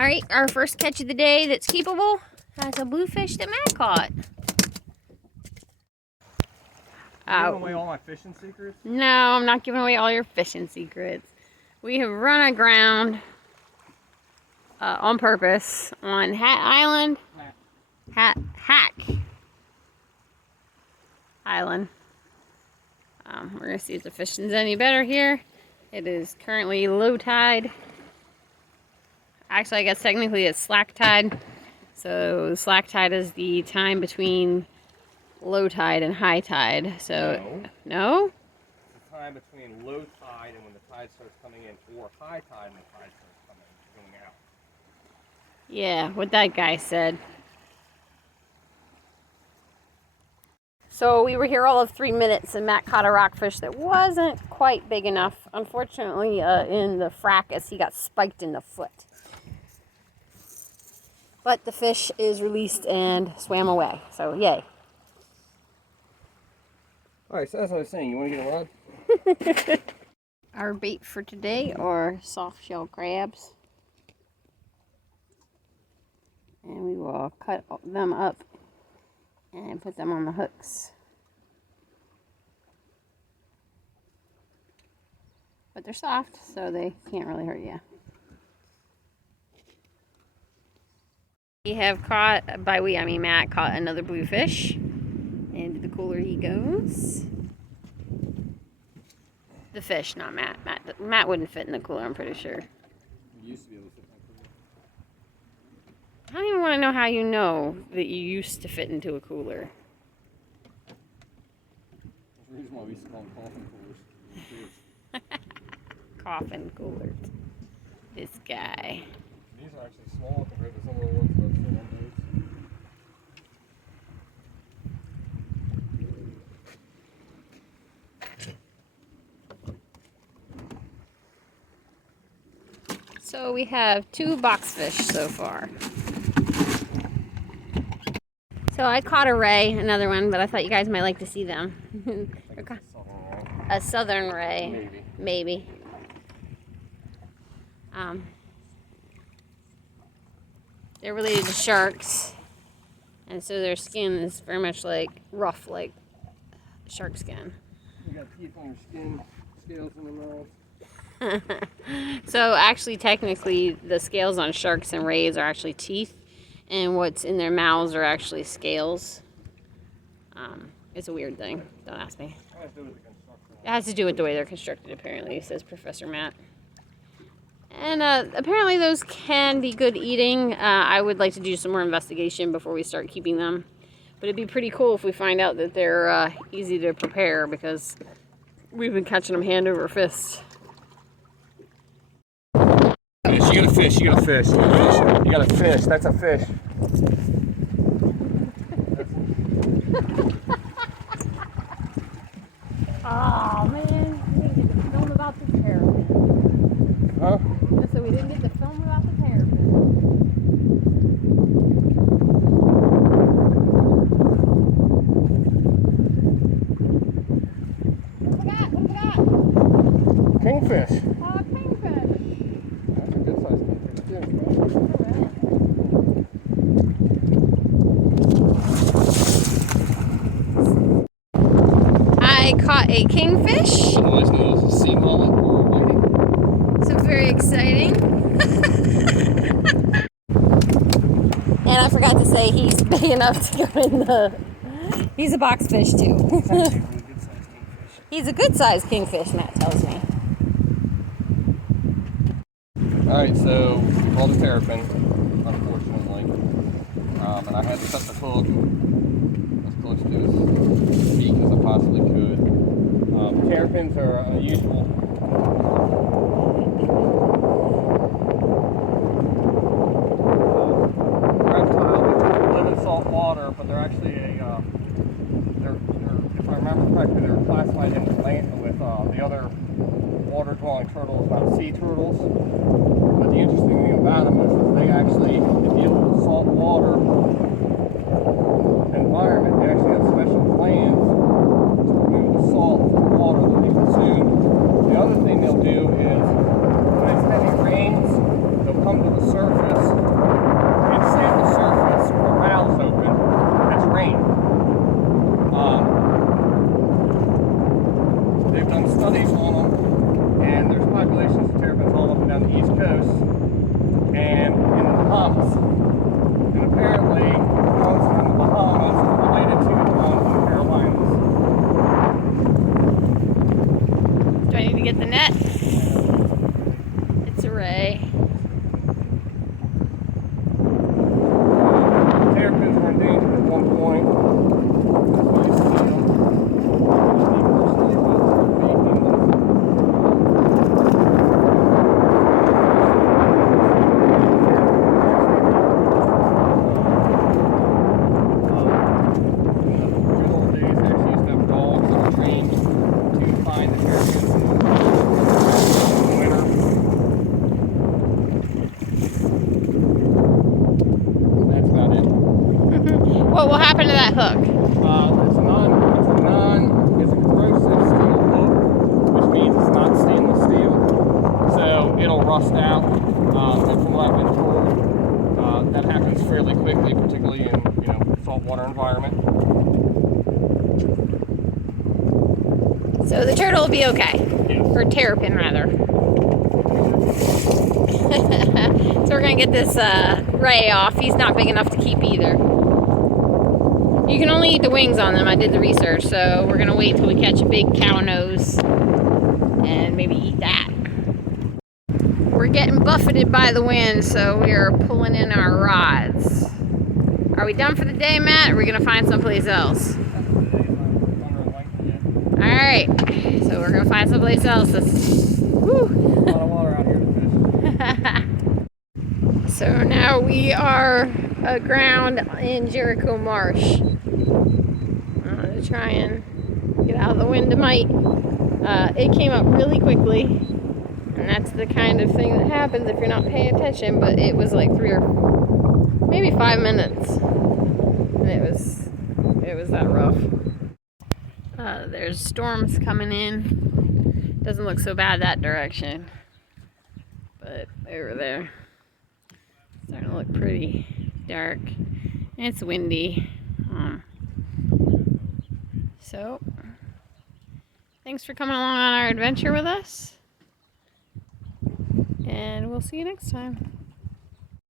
All right, our first catch of the day that's keepable. That's a bluefish that Matt caught. Giving away all my fishing secrets? No, I'm not giving away all your fishing secrets. We have run aground on purpose on Hat Island. Hack Island. We're gonna see if the fishing's any better here. It is currently low tide. Actually, I guess technically it's slack tide. So slack tide is the time between low tide and high tide. So no? It's the time between low tide and when the tide starts coming in, or high tide and the tide starts going out. Yeah, what that guy said. So we were here all of 3 minutes and Matt caught a rockfish that wasn't quite big enough. Unfortunately, in the fracas, he got spiked in the foot. But the fish is released and swam away, so yay. Alright, so as I was saying, you want to get a rod? Our bait for today are soft shell crabs. And we will cut them up and put them on the hooks. But they're soft, so they can't really hurt you. We have caught, by we I mean Matt, caught another bluefish. Into the cooler he goes. The fish, not Matt. Matt wouldn't fit in the cooler, I'm pretty sure. You used to be able to fit in my cooler. I don't even want to know how you know that you used to fit into a cooler. That's the reason why we used to call them coffin coolers. Coffin coolers. This guy. These are actually small compared to some of the ones that I've seen on those. So we have 2 boxfish so far. So I caught a ray, another one, but I thought you guys might like to see them. A southern ray. Maybe. They're related to sharks, and so their skin is very much like rough, like shark skin. You got teeth on your skin, scales in the mouth. So actually, technically, the scales on sharks and rays are actually teeth, and what's in their mouths are actually scales. It's a weird thing. Don't ask me. It has to do with the way they're constructed, apparently, says Professor Matt. And apparently those can be good eating. I would like to do some more investigation before we start keeping them. But it'd be pretty cool if we find out that they're easy to prepare, because we've been catching them hand over fist. Fish, you got a fish, you got a fish, you got a fish, that's a fish. Oh man, we didn't get to film about the terrapin. Huh? So we didn't get to film about the terrapin. What we got? Kingfish. Oh, kingfish. That's a good size kingfish too. I caught a kingfish. Otherwise known as a sea mullet or a whiting. So very exciting. And I forgot to say he's big enough to go in the... He's a boxfish too. He's a good sized kingfish, Matt tells me. Alright, so we called a terrapin, unfortunately. And I had to cut the hook as close to his beak as I possibly could. Terrapins are unusual. Reptile, live in salt water, but they're actually if I remember correctly, they're classified in with the other water-dwelling turtles, not sea turtles. But the interesting thing about them is they actually, if you live in salt water environment, they actually have special glands to remove the salt from the water that they consume. The other thing they'll do is, when it's heavy rains, they'll come onto the surface and sand the surface where mouths open. That's rain. They've done studies on them, and there's populations of terrapins all up and down the East Coast and in the Bahamas. And apparently, the ones in the Bahamas are related to the ones in the Carolinas. Do I need to get the net? It's a ray. Terrapins were endangered at one point. We used to see them. What will happen to that hook? It's a corrosive steel hook, which means it's not stainless steel, so it'll rust out. And from what I've been told, that happens fairly quickly, particularly in saltwater environment. So the turtle will be okay. Yeah. Or terrapin, rather. So we're gonna get this ray off. He's not big enough to keep either. You can only eat the wings on them. I did the research, so we're gonna wait till we catch a big cow nose and maybe eat that. We're getting buffeted by the wind, so we are pulling in our rods. Are we done for the day, Matt? Or are we gonna find someplace else? All right, so we're gonna find someplace else. Woo. A lot of water out here to fish. So now we are aground in Jericho Marsh. I'm gonna try and get out of the wind tonight. It came up really quickly, and that's the kind of thing that happens if you're not paying attention. But it was like 3 or maybe 5 minutes, and it was that rough. There's storms coming in. Doesn't look so bad that direction, but over there. Starting to look pretty dark, and it's windy. So, thanks for coming along on our adventure with us, and we'll see you next time.